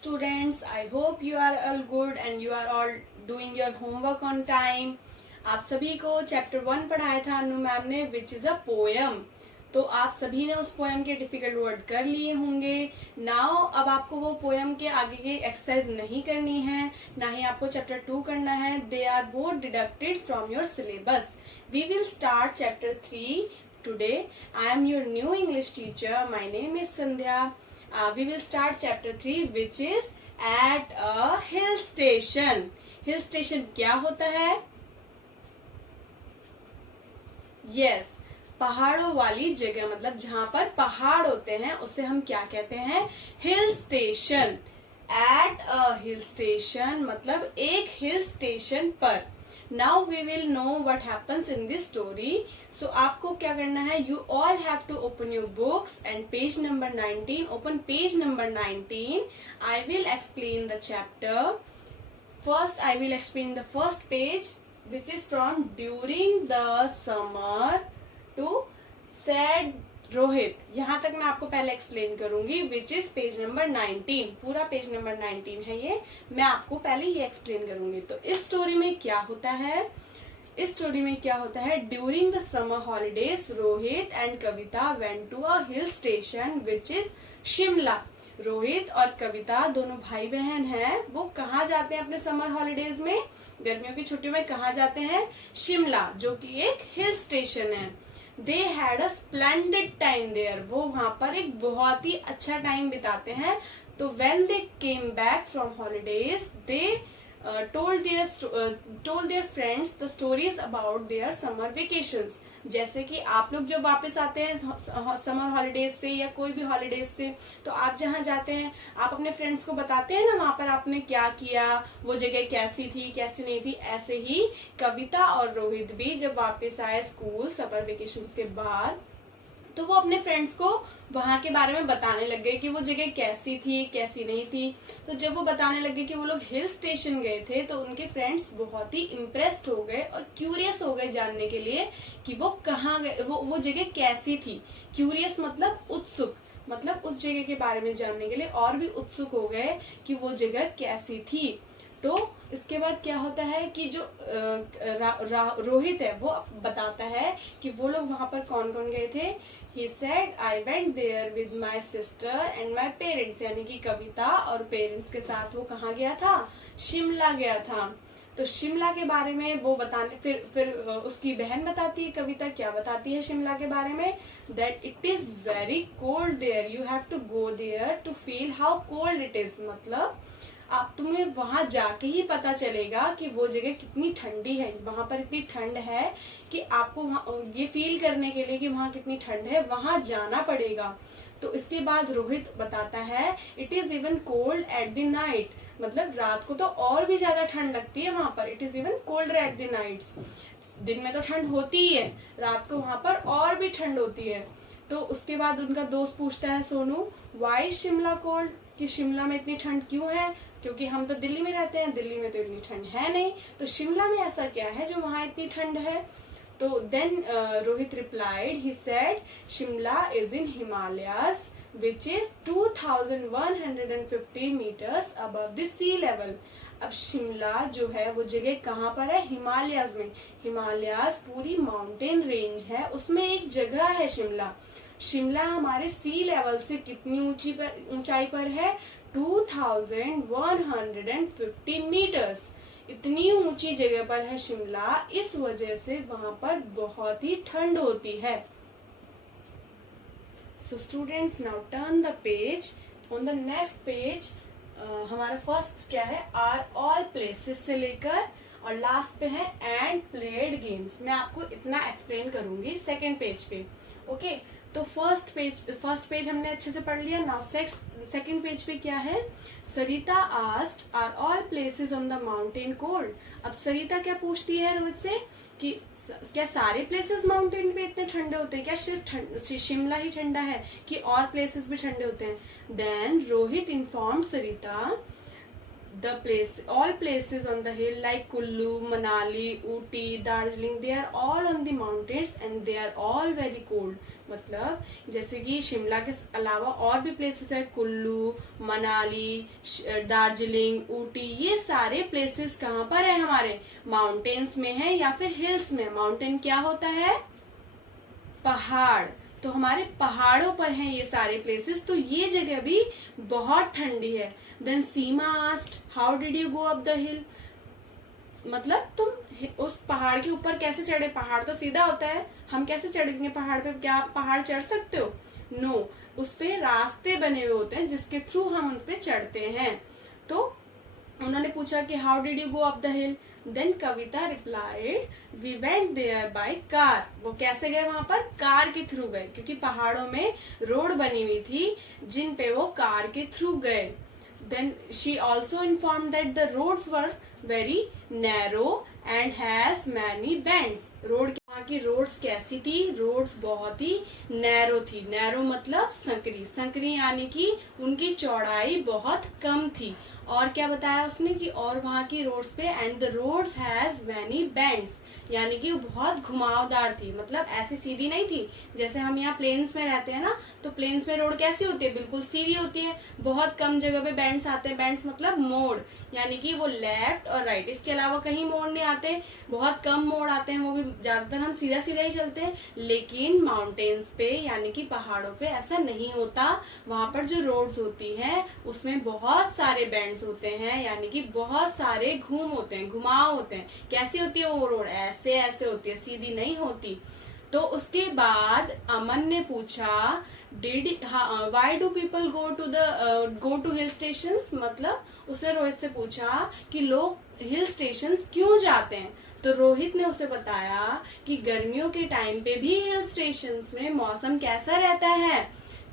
students, I hope you are all good and you are all doing your homework on time. आप सभी को chapter 1 पढ़ाया था अनु ma'am ने, विच इज अ पोयम. तो आप सभी ने उस पोयम के डिफिकल्ट वर्ड कर लिए होंगे. नाउ अब आपको वो पोयम के आगे की एक्सरसाइज नहीं करनी है, ना ही आपको चैप्टर 2 करना है. They are both deducted from your syllabus. We will start chapter 3 today. I am your new English teacher. My name is Sandhya. We will start chapter 3, which is at a hill station. Hill station क्या होता है? Yes, पहाड़ों वाली जगह, मतलब जहां पर पहाड़ होते हैं उसे हम क्या कहते हैं? Hill station. At a hill station मतलब एक हिल स्टेशन पर. Now we will know what happens in this story. So आपको क्या करना है? You all have to open your books and page number 19. Open page number 19. I will explain the chapter. First I will explain the first page which is from during the summer to said Rohit. यहां तक मैं आपको पहले explain करूंगी, which is page number 19. पूरा page number 19 है ये. मैं आपको पहले ये एक्सप्लेन करूंगी. तो इस स्टोरी में क्या होता है? इस स्टोरी में क्या होता है? During the summer holidays Rohit and Kavita went to a hill station which is Shimla. Rohit और कविता दोनों भाई बहन हैं. वो कहाँ जाते हैं अपने समर हॉलीडेज में? गर्मियों की छुट्टियों में कहाँ जाते हैं? शिमला, जो कि एक हिल स्टेशन है. They had a splendid time there. वो वहां पर एक बहुत ही अच्छा टाइम बिताते हैं. तो when they came back from holidays they told their friends the stories about their summer vacations. जैसे कि आप लोग जब वापस आते हैं समर हॉलीडेज से या कोई भी हॉलीडेज से, तो आप जहाँ जाते हैं आप अपने फ्रेंड्स को बताते हैं ना वहां पर आपने क्या किया, वो जगह कैसी थी कैसी नहीं थी. ऐसे ही कविता और रोहित भी जब वापस आए स्कूल समर वेकेशन के बाद, तो वो अपने फ्रेंड्स को वहां के बारे में बताने लग गए कि वो जगह कैसी थी कैसी नहीं थी. तो जब वो बताने लगे कि वो लोग हिल स्टेशन गए थे, तो उनके फ्रेंड्स बहुत ही इम्प्रेस्ड हो गए और क्यूरियस हो गए जानने के लिए कि वो कहाँ गए, वो जगह कैसी थी. क्यूरियस मतलब उत्सुक, मतलब उस जगह के बारे में जानने के लिए और भी उत्सुक हो गए कि वो जगह कैसी थी. तो इसके बाद क्या होता है कि जो रोहित है वो बताता है कि वो लोग वहां पर कौन कौन गए थे. He said, I went there with my sister and my parents. यानी कि कविता और पेरेंट्स के साथ वो कहाँ गया था? शिमला गया था. तो शिमला के बारे में वो बताने फिर उसकी बहन बताती है. कविता क्या बताती है शिमला के बारे में? That it is very cold there. You have to go there to feel how cold it is. मतलब आप तुम्हें वहां जाके ही पता चलेगा कि वो जगह कितनी ठंडी है. वहां पर इतनी ठंड है कि आपको ये फील करने के लिए कि वहां कितनी ठंड है वहां जाना पड़ेगा. तो इसके बाद रोहित बताता है it is even cold at the night. मतलब रात को तो और भी ज्यादा ठंड लगती है वहां पर. It is even cold at the nights. दिन में तो ठंड होती ही है, रात को वहां पर और भी ठंड होती है. तो उसके बाद उनका दोस्त पूछता है सोनू, वाई शिमला कोल्ड, कि शिमला में इतनी ठंड क्यों है? क्योंकि हम तो दिल्ली में रहते हैं, दिल्ली में तो इतनी ठंड है नहीं, तो शिमला में ऐसा क्या है जो वहां इतनी ठंड है? तो then Rohit replied, he said Shimla is in Himalayas which is 2150 metres above the sea level. अब शिमला जो है वो जगह कहाँ पर है? हिमालयाज में. हिमालयाज पूरी माउंटेन रेंज है, उसमें एक जगह है शिमला. शिमला हमारे सी लेवल से कितनी ऊंचाई पर है? 2150 मीटर्स. इतनी ऊंची जगह पर है शिमला, इस वजह से वहां पर बहुत ही ठंड होती है. So students now turn the page. On the next page हमारा फर्स्ट क्या है? आर ऑल प्लेसेस से लेकर और लास्ट पे है एंड प्लेड गेम्स. मैं आपको इतना एक्सप्लेन करूंगी सेकेंड पेज पे. ओके तो फर्स्ट पेज हमने अच्छे से पढ़ लिया. नाउ सेकंड पेज पे क्या है? Sarita asked, are all places on the mountain cold. अब सरिता क्या पूछती है रोहित से कि क्या सारे प्लेसेस माउंटेन पे इतने ठंडे होते हैं? क्या सिर्फ शिमला ही ठंडा है कि और प्लेसेस भी ठंडे होते हैं? Then Rohit informed Sarita the place, all places on the hill like Kullu, Manali, Ooty, Darjeeling, they are all on the mountains and they are all very cold. मतलब जैसे कि शिमला के अलावा और भी प्लेसेस है, कुल्लू, मनाली, दार्जिलिंग, ऊटी, ये सारे प्लेसेस कहाँ पर है हमारे माउंटेन्स में है या फिर हिल्स में. माउंटेन क्या होता है? पहाड़. तो हमारे पहाड़ों पर हैं ये सारे प्लेसेस. तो ये जगह भी बहुत ठंडी है. Then Seema asked how did you go up the hill. मतलब तुम उस पहाड़ के ऊपर कैसे चढ़े? पहाड़ तो सीधा होता है, हम कैसे चढ़ेंगे पहाड़ पे? क्या आप पहाड़ चढ़ सकते हो? नो, उस पे रास्ते बने हुए होते हैं जिसके थ्रू हम उन पे चढ़ते हैं. तो उन्होंने पूछा कि how did you go up the hill. Then Kavita replied we went there by car. वो कैसे गए वहां पर? कार के थ्रू गए, क्योंकि पहाड़ों में रोड बनी हुई थी जिन पे वो कार के थ्रू गए. Then she also informed that the roads were very narrow and has many bends. Road वहाँ की रोड्स कैसी थी? रोड्स बहुत ही नैरो थी. नैरो मतलब संकरी. संकरी यानी कि उनकी चौड़ाई बहुत कम थी. और क्या बताया उसने कि और वहाँ की रोड्स पे and the roads has many bends, यानी कि वो बहुत घुमावदार थी. मतलब ऐसी सीधी नहीं थी जैसे हम यहाँ प्लेन्स में रहते हैं ना, तो प्लेन्स में रोड कैसी होती है? बिल्कुल सीधी होती है. बहुत कम जगह पे बेंड्स आते हैं. बेंड्स मतलब मोड़, यानी कि वो लेफ्ट और राइट, इसके अलावा कहीं मोड़ नहीं आते. बहुत कम मोड़ आते हैं, वो भी ज्यादातर हम सीधा सीधा ही चलते हैं. लेकिन माउंटेन्स पे यानी कि पहाड़ों पे ऐसा नहीं होता. वहां पर जो रोड्स होती है उसमें बहुत सारे बेंड्स होते हैं, यानी कि बहुत सारे घूम होते हैं, घुमाव होते हैं. कैसी होती है वो रोड? ऐसे ऐसे होती है, सीधी नहीं होती. तो उसके बाद अमन ने पूछा why do people go to hill station. मतलब उसने रोहित से पूछा कि लोग हिल स्टेशन क्यों जाते हैं. तो रोहित ने उसे बताया कि गर्मियों के टाइम पे भी हिल स्टेशन में मौसम कैसा रहता है?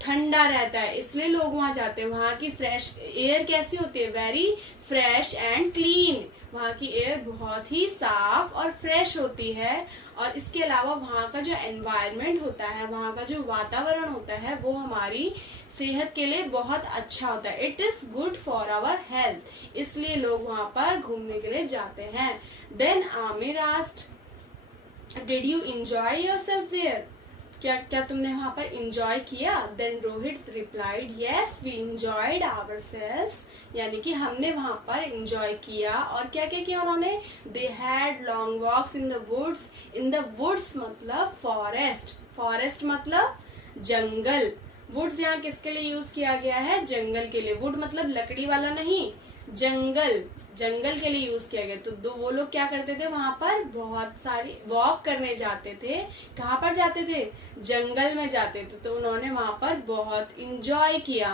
ठंडा रहता है, इसलिए लोग वहां जाते हैं. वहां की फ्रेश एयर कैसी होती है? Very fresh and clean. वहां की एयर बहुत ही साफ और फ्रेश होती है. और इसके अलावा वहां का जो एनवायरनमेंट होता है, वहां का जो वातावरण होता है, वो हमारी सेहत के लिए बहुत अच्छा होता है. It is good for our health, इसलिए लोग वहां पर घूमने के लिए जाते हैं. Then Aamir asked did you enjoy yourself there. क्या तुमने वहां पर इंजॉय किया? Then Rohit replied yes we enjoyed ourselves, यानी कि हमने वहां पर इंजॉय किया. और क्या क्या किया उन्होंने? They had long walks in the woods. In the woods मतलब फॉरेस्ट. फॉरेस्ट मतलब जंगल. वुड्स यहाँ किसके लिए यूज किया गया है? जंगल के लिए. वुड मतलब लकड़ी वाला नहीं, जंगल. जंगल के लिए यूज किया गया. तो वो लोग क्या करते थे? वहां पर बहुत सारी वॉक करने जाते थे. कहाँ पर जाते थे? जंगल में जाते थे. तो उन्होंने वहां पर बहुत इंजॉय किया.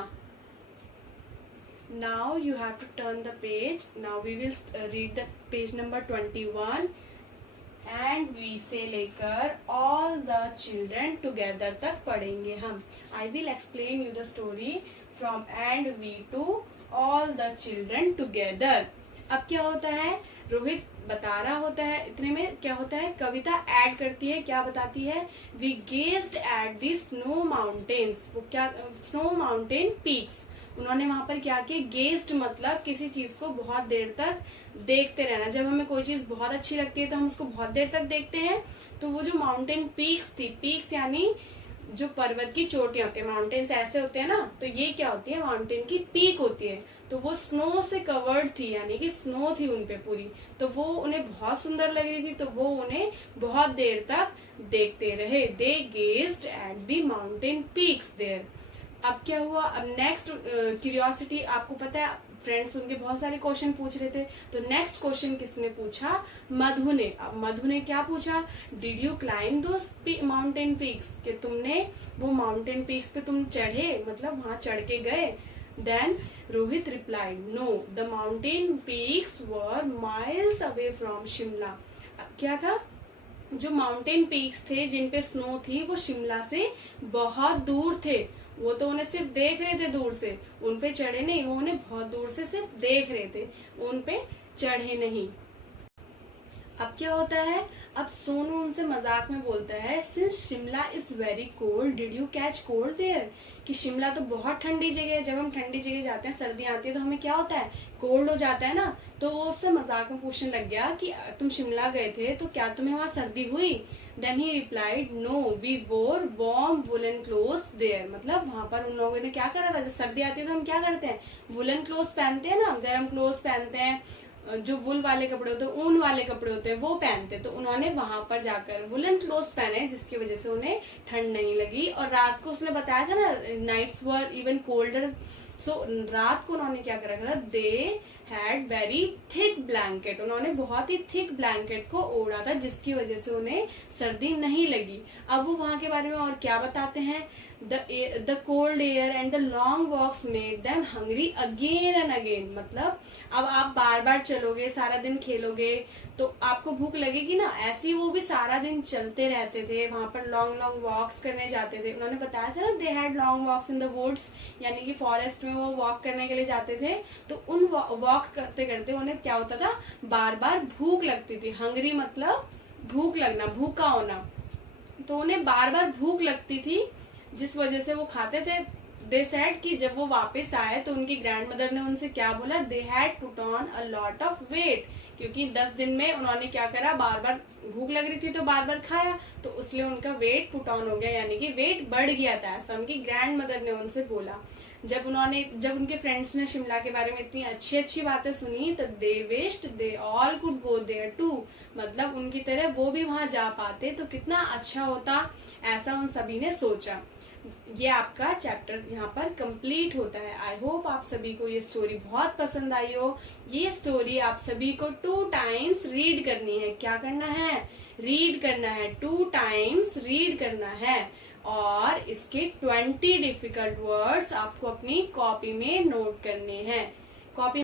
Now you have to turn the page. Now we will read the page number 21 and we से लेकर ऑल द चिल्ड्रन टुगेदर तक पढ़ेंगे हम. I will explain you the story from and we to all the children together. अब क्या होता है? रोहित बता रहा होता है, इतने में क्या होता है? कविता ऐड करती है. क्या बताती है? We gazed at the snow mountains. वो क्या? Snow mountain peaks. उन्होंने वहां पर क्या किया? गेज्ड मतलब किसी चीज को बहुत देर तक देखते रहना. जब हमें कोई चीज बहुत अच्छी लगती है तो हम उसको बहुत देर तक देखते हैं. तो वो जो माउंटेन पीक्स थी, पीक्स यानी जो पर्वत की चोटियां होती है, माउंटेन्स ऐसे होते हैं ना, तो ये क्या होती है? माउंटेन की पीक होती है. तो वो स्नो से कवर्ड थी, यानी कि स्नो थी उनपे पूरी. तो वो उन्हें बहुत सुंदर लग रही थी, तो वो उन्हें बहुत देर तक देखते रहे. They gazed at the mountain peaks there. अब क्या हुआ? अब नेक्स्ट क्यूरियोसिटी. आपको पता है फ्रेंड्स उनके बहुत सारे क्वेश्चन पूछ रहे थे. तो नेक्स्ट क्वेश्चन किसने पूछा? मधु ने. अब मधु ने क्या पूछा? Did you climb those mountain peaks. कि तुमने वो माउंटेन पीक्स पे तुम चढ़े, मतलब वहां चढ़ के गए. Then Rohit replied no the mountain peaks were miles away from Shimla. क्या था? जो माउंटेन पीक्स थे जिन पे स्नो थी वो शिमला से बहुत दूर थे. वो तो उन्हें सिर्फ देख रहे थे दूर से, उन पे चढ़े नहीं. वो उन्हें बहुत दूर से सिर्फ देख रहे थे, उन पे चढ़े नहीं. अब क्या होता है, अब सोनू उनसे मजाक में बोलता है, since Shimla is very cold did you catch cold there, कि शिमला तो बहुत ठंडी जगह है, जब हम ठंडी जगह जाते हैं, सर्दी आती है तो हमें क्या होता है, कोल्ड हो जाता है ना। तो वो उससे मजाक में पूछने लग गया कि तुम शिमला गए थे तो क्या तुम्हें वहां सर्दी हुई। Then he replied, no we wore warm woollen clothes there, मतलब वहां पर उन लोगों ने क्या करा था, जब सर्दी आती है तो हम क्या करते हैं, वुलन क्लोथ्स पहनते हैं ना, गर्म क्लोथ्स पहनते हैं, जो वुल वाले कपड़े होते हैं, ऊन वाले कपड़े होते हैं वो पहनते। तो उन्होंने वहां पर जाकर वुलन क्लोथ्स पहने, जिसकी वजह से उन्हें ठंड नहीं लगी। और रात को उसने बताया था ना, नाइट्स वर इवन कोल्डर, सो रात को उन्होंने क्या करा था, they had very thick blanket, उन्होंने बहुत ही थिक ब्लैंकेट को ओढ़ा था, जिसकी वजह से उन्हें सर्दी नहीं लगी। अब वो वहां के बारे में और क्या बताते हैं, the cold air and the long walks made them hungry again and again, मतलब अब आप बार बार चलोगे, सारा दिन खेलोगे तो आपको भूख लगेगी ना, ऐसे ही वो भी सारा दिन चलते रहते थे, वहां पर लॉन्ग लॉन्ग वॉक्स करने जाते थे। उन्होंने बताया था ना, they had long walks in the woods, यानी कि फॉरेस्ट में वो वॉक करने के लिए जाते थे। तो उन वॉक करते करते उन्हें क्या होता था, बार बार भूख लगती थी। हंग्री मतलब भूख लगना, भूखा होना, तो उन्हें बार बार भूख लगती थी, जिस वजह से वो खाते थे। दे सेड कि जब वो वापस आए तो उनकी ग्रैंड मदर ने उनसे क्या बोला, they had put on a lot of weight, क्योंकि 10 दिन में उन्होंने क्या करा, बार बार भूख लग रही थी तो बार बार खाया, तो उसलिए उनका वेट पुट ऑन हो गया, यानी कि वेट बढ़ गया था, ऐसा उनकी ग्रैंड मदर ने उनसे बोला। जब उनके फ्रेंड्स ने शिमला के बारे में इतनी अच्छी अच्छी बातें सुनी, तो they wished they all could go there too, मतलब उनकी तरह वो भी वहां जा पाते तो कितना अच्छा होता, ऐसा उन सभी ने सोचा। ये आपका चैप्टर यहाँ पर कंप्लीट होता है। आई होप आप सभी को ये स्टोरी बहुत पसंद आई हो। ये स्टोरी आप सभी को 2 टाइम्स रीड करनी है। क्या करना है, रीड करना है, 2 टाइम्स रीड करना है। और इसके 20 डिफिकल्ट वर्ड्स आपको अपनी कॉपी में नोट करने हैं। कॉपी